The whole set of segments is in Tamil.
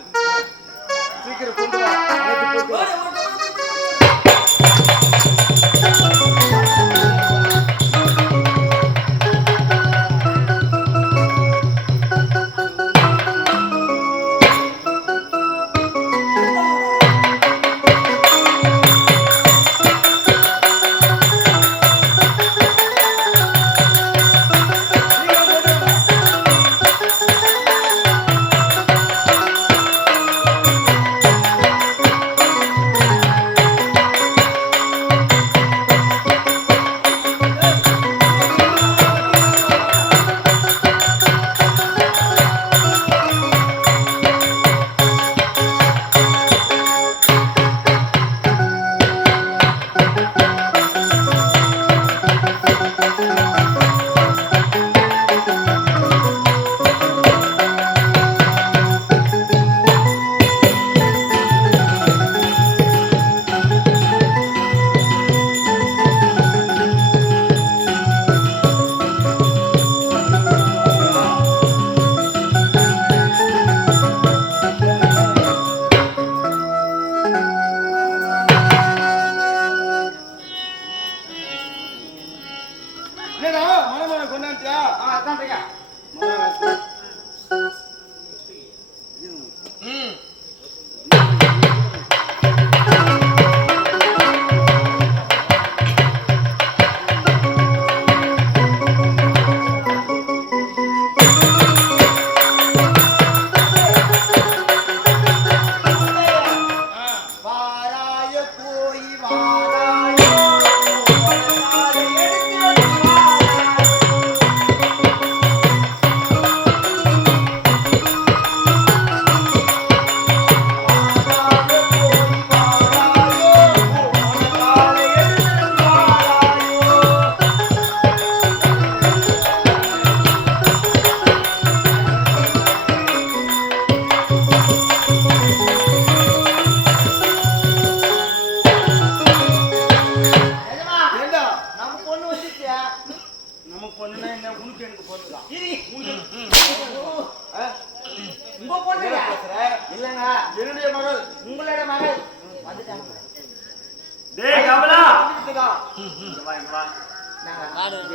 வாருங்கள். சீக்கிரம் கொண்டு வா.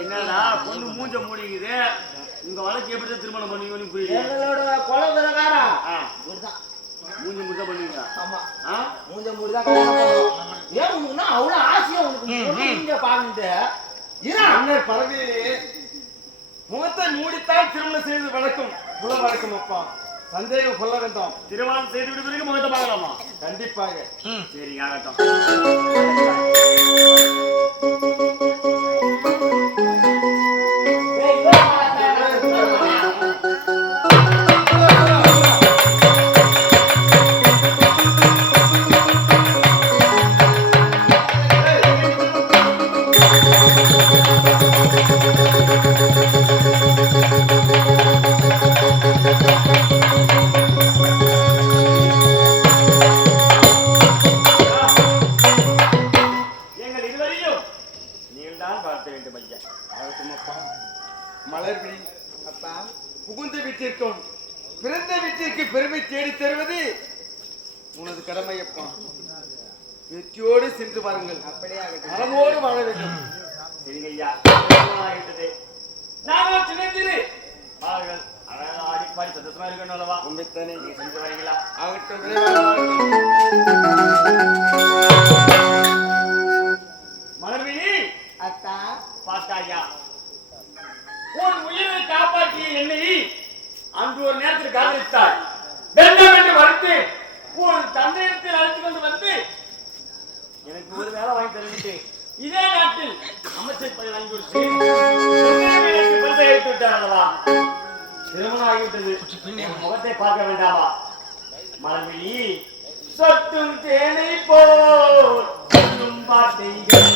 என்னடா பொண்ணு மூஞ்ச மூடிக்குது. உங்க வழக்கு எப்படி திருமணம் பண்ணுவீங்கன்னு புரியுது. எங்களோட குலதெனகாரா மூஞ்ச மூடி தான் பண்ணுவீங்க. ஆமா மூஞ்ச மூடி தான் கல்யாணம் பண்ணுவோம். ஏன் உனக்குன்னா அவ்வளவு ஆசையா உனக்கு மூஞ்ச பாருங்க. அண்ணன் பரவி முகத்தை மூடித்தான் திருமணம் செய்து வழக்கம் புல வழக்கம். அப்பா சந்தேகம் கொள்ள வேண்டாம். திருமணம் செய்து விடுவதற்கு முகத்தை பார்க்கலாமா? கண்டிப்பாக. சரி ஆகட்டும். மலர்விழி அப்பா புகுந்த வீட்டிற்கும் பிறந்த வீட்டிற்கு பெருமை தேடி தருவது உனது கடமை அப்பா. வெற்றியோடு சென்று வாருங்கள். அப்படியே நலமோடு வாழ வேண்டும். சரிங்க ஐயா. நாங்கள் சின்னஞ்சிறு பாருங்கள் அழகா ஆடி பாடி சந்தோஷமா இருக்கணும் அல்லவா? உண்மைத்தானே நீங்க செஞ்சு வரீங்களா? ஆகட்டும். மலர்விழி அத்தா பாத்தாயா உன் உயிரை காப்பாற்றிய என்னை அன்று ஒரு நேரத்தில் காதலித்தார். வேண்டாம் என்று மறுத்து உன் தந்தையிடத்தில் அழைத்து கொண்டு வந்து எனக்கு ஒரு வேலை வாங்கி தருவிட்டு இதே நாட்டில் அமைச்சர் பதவி வாங்கி கொடுத்து எடுத்து விட்டார் அல்லவா? திருமணம் ஆகிவிட்டது. முகத்தை பார்க்க வேண்டாமா? மலர்விழி சொட்டும் தேனை போல் சொல்லும் வார்த்தைகள்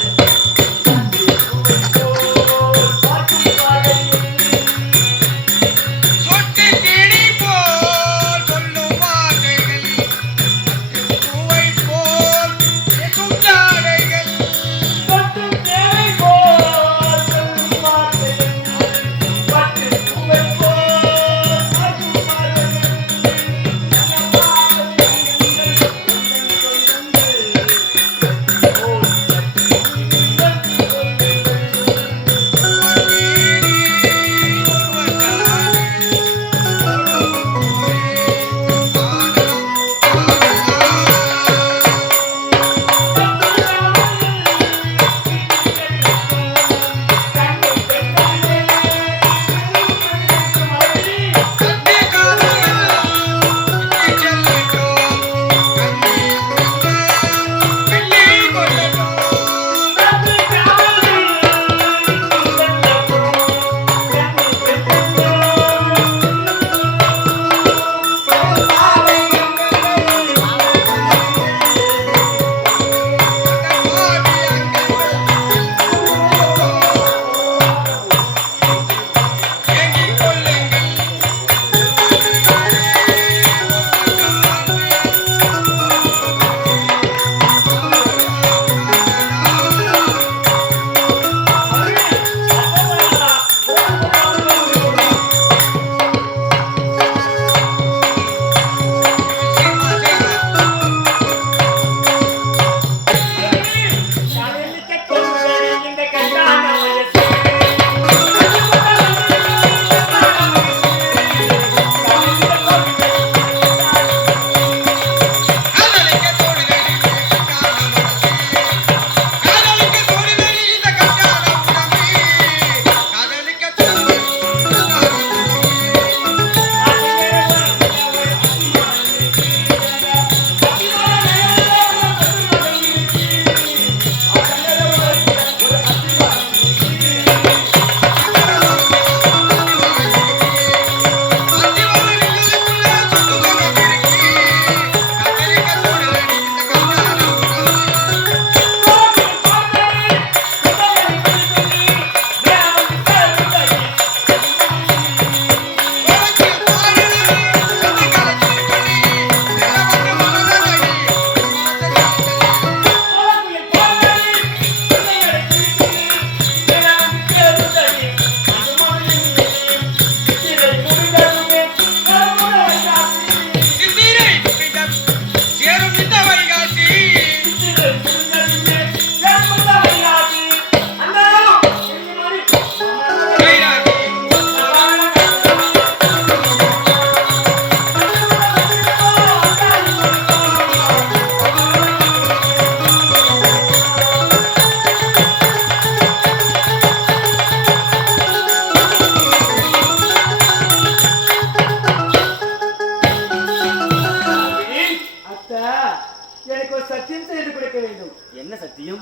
இருக்க வேண்டும். என்ன சத்தியம்?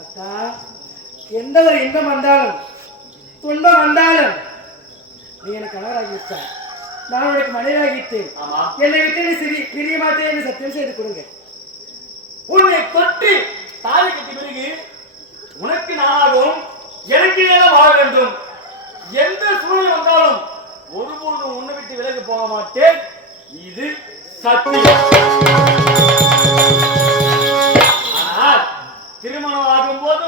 அத்தா, எந்த ஒரு இன்பம் வந்தாலும் துன்பம் வந்தாலும் நீ எனக்கு கணவராகிவிட்டாய், நான் உனக்கு மனைவியாகிவிட்டேன். ஆமா. என்னை விட்டு நீ பிரிய மாட்டேன் என்று சத்தியம் செய்து கொடுங்க. உன்னை தொட்டு தாலி கட்டி பிறகு உனக்கு நானாகவும் எனக்கு ஏதாவது வாழ வேண்டும். எந்த சூழ்நிலை வந்தாலும் ஒருபொழுதும் உன்னை விட்டு விலகி போக மாட்டேன். இது சத்தியம். ஆனால் திருமணம் ஆகும் போது